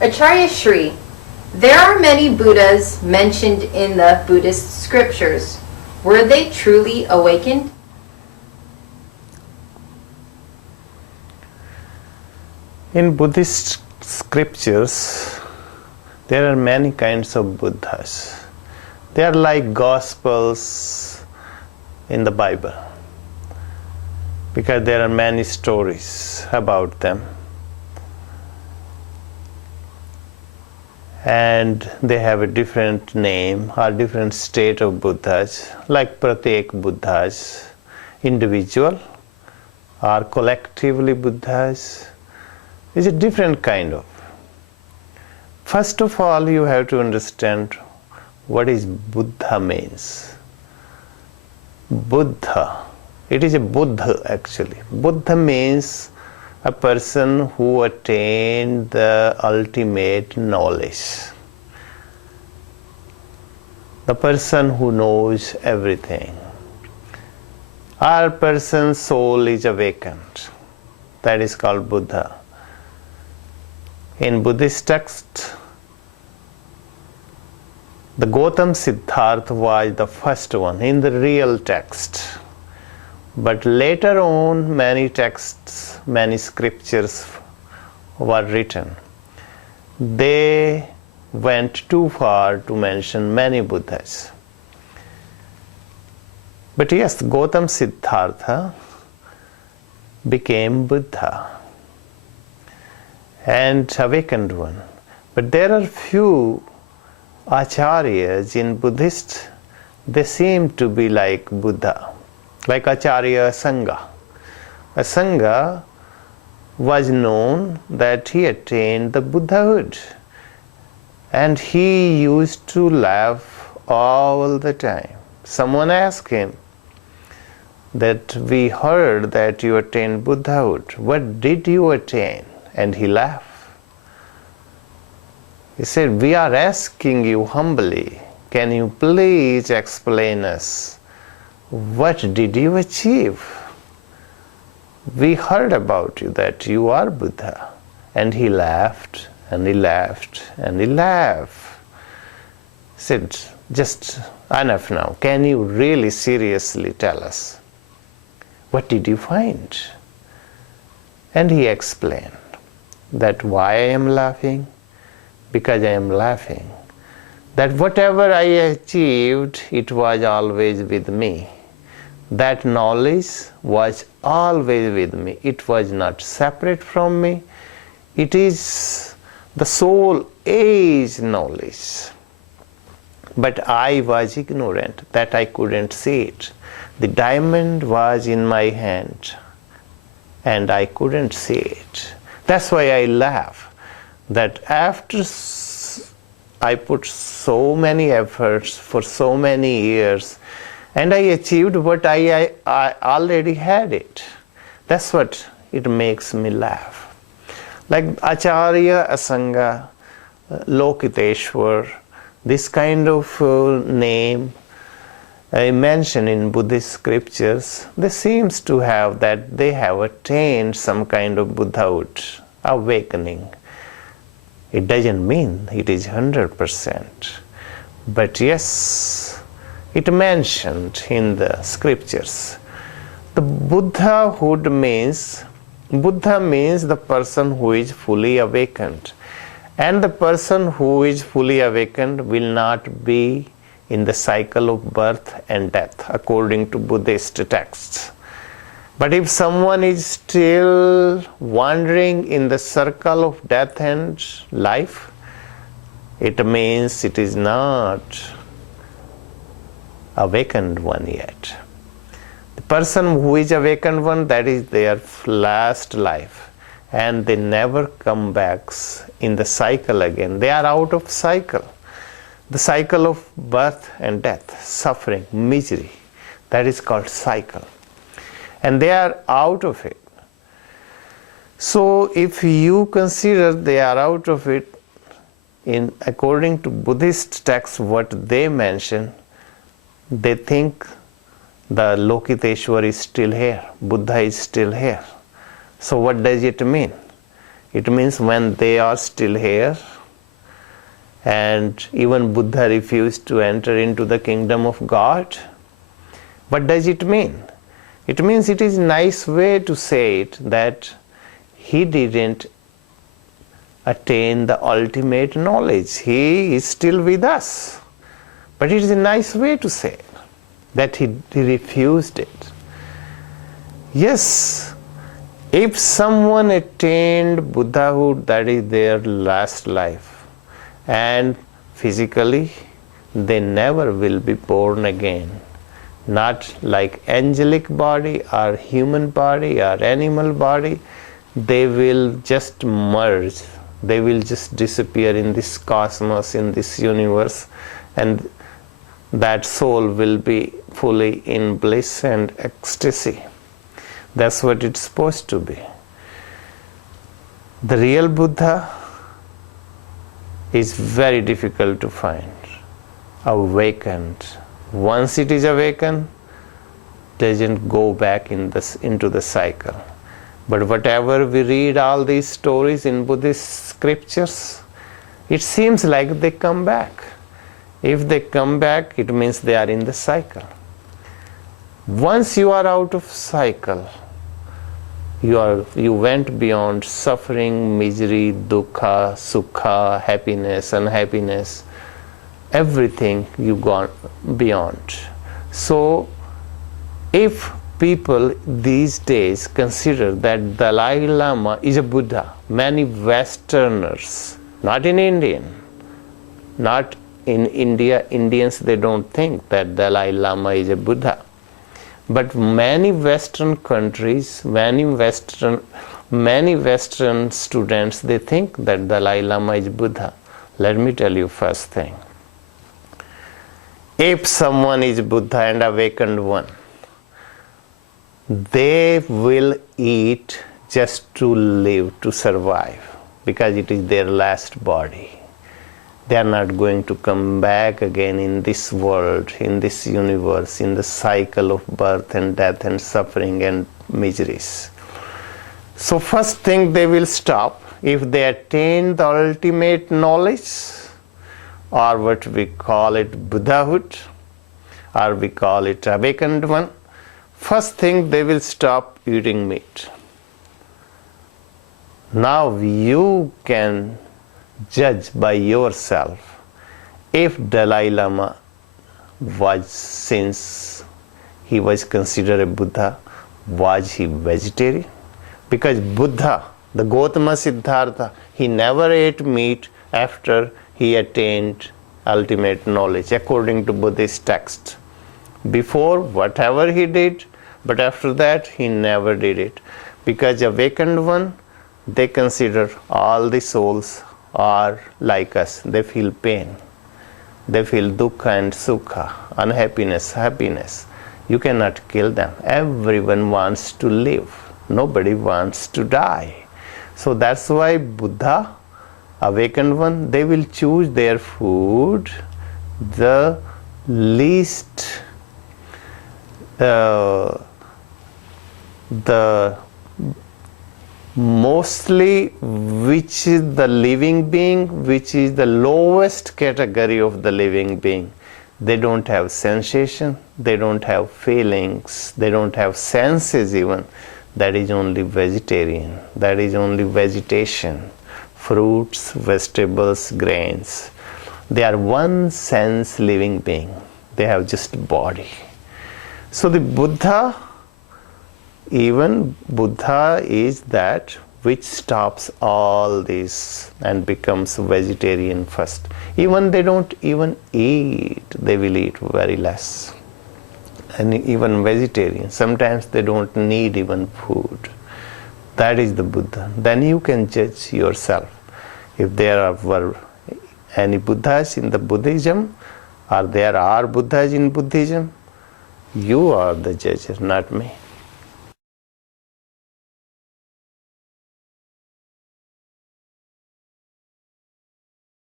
Acharya Shree, there are many Buddhas mentioned in the Buddhist scriptures. Were they truly awakened? In Buddhist scriptures, there are many kinds of Buddhas. They are like Gospels in the Bible, because there are many stories about them. And they have a different name or different state of Buddhas, like Pratyek Buddhas, individual or collectively Buddhas. Is a different kind of. First of all, you have to understand what is Buddha means. Buddha, it is a Buddha actually. Buddha means a person who attained the ultimate knowledge. The person who knows everything. Our person's soul is awakened. That is called Buddha. In Buddhist text, the Gautama Siddhartha was the first one in the real text. But later on, many texts, many scriptures were written. They went too far to mention many Buddhas. But yes, Gautama Siddhartha became Buddha and awakened one. But there are few acharyas in Buddhist, they seem to be like Buddha, like Acharya Sangha. A Sangha was known that he attained the Buddhahood, and he used to laugh all the time. Someone asked him that, we heard that you attained Buddhahood. What did you attain? And he laughed. He said, we are asking you humbly, can you please explain us, what did you achieve? We heard about you that you are Buddha. And he laughed, and he laughed, and he laughed. He said, just enough now. Can you really seriously tell us, what did you find? And he explained that why I am laughing? Because I am laughing. That whatever I achieved, it was always with me. That knowledge was always with me. It was not separate from me. It is the soul age knowledge. But I was ignorant, that I couldn't see it. The diamond was in my hand, and I couldn't see it. That's why I laugh. That after I put so many efforts for so many years, and I achieved what I already had it. That's what it makes me laugh. Like Acharya Asanga, Lokiteshwar, this kind of name I mention in Buddhist scriptures, they seems to have that they have attained some kind of Buddhahood, awakening. It doesn't mean it is 100%. But yes, it mentioned in the scriptures. The Buddhahood means, Buddha means the person who is fully awakened. And the person who is fully awakened will not be in the cycle of birth and death, according to Buddhist texts. But if someone is still wandering in the circle of death and life, it means it is not awakened one yet. The person who is awakened one, that is their last life, and they never come back in the cycle again. They are out of cycle. The cycle of birth and death, suffering, misery, that is called cycle. And they are out of it. So if you consider they are out of it, in according to Buddhist texts, what they mention, they think the Lokiteshwar is still here, Buddha is still here. So what does it mean? It means when they are still here, and even Buddha refused to enter into the kingdom of God. What does it mean? It means it is a nice way to say it, that he didn't attain the ultimate knowledge. He is still with us. But it is a nice way to say it, that he refused it. Yes, if someone attained Buddhahood, that is their last life, and physically they never will be born again. Not like angelic body or human body or animal body. They will just merge. They will just disappear in this cosmos, in this universe, and that soul will be fully in bliss and ecstasy. That's what it's supposed to be. The real Buddha is very difficult to find. Awakened. Once it is awakened, doesn't go back into the cycle. But whatever we read, all these stories in Buddhist scriptures, it seems like they come back. If they come back, it means they are in the cycle. Once you are out of cycle, you went beyond suffering, misery, dukkha, sukha, happiness, unhappiness, everything you gone beyond. So if people these days consider that Dalai Lama is a Buddha, many Westerners, not in India, Indians, they don't think that Dalai Lama is a Buddha. But many Western countries, many Western students, they think that Dalai Lama is Buddha. Let me tell you first thing. If someone is Buddha and awakened one, they will eat just to live, to survive, because it is their last body. They are not going to come back again in this world, in this universe, in the cycle of birth and death and suffering and miseries. So first thing they will stop, if they attain the ultimate knowledge, or what we call it Buddhahood, or we call it awakened one, first thing they will stop eating meat. Now you can judge by yourself if Dalai Lama was, since he was considered a Buddha, was he vegetarian? Because Buddha, the Gautama Siddhartha, he never ate meat after he attained ultimate knowledge according to Buddhist text. Before, whatever he did, but after that he never did it. Because awakened one, they consider all the souls are like us. They feel pain. They feel dukkha and sukha, unhappiness, happiness. You cannot kill them. Everyone wants to live. Nobody wants to die. So that's why Buddha, awakened one, they will choose their food the least, mostly which is the living being, which is the lowest category of the living being. They don't have sensation, they don't have feelings, they don't have senses even. That is only vegetarian, that is only vegetation, fruits, vegetables, grains. They are one sense living being. They have just body. So the Buddha, even Buddha is that which stops all this and becomes vegetarian first. Even they don't even eat, they will eat very less. And even vegetarian, sometimes they don't need even food. That is the Buddha. Then you can judge yourself. If there were any Buddhas in the Buddhism, or there are Buddhas in Buddhism, you are the judge, not me.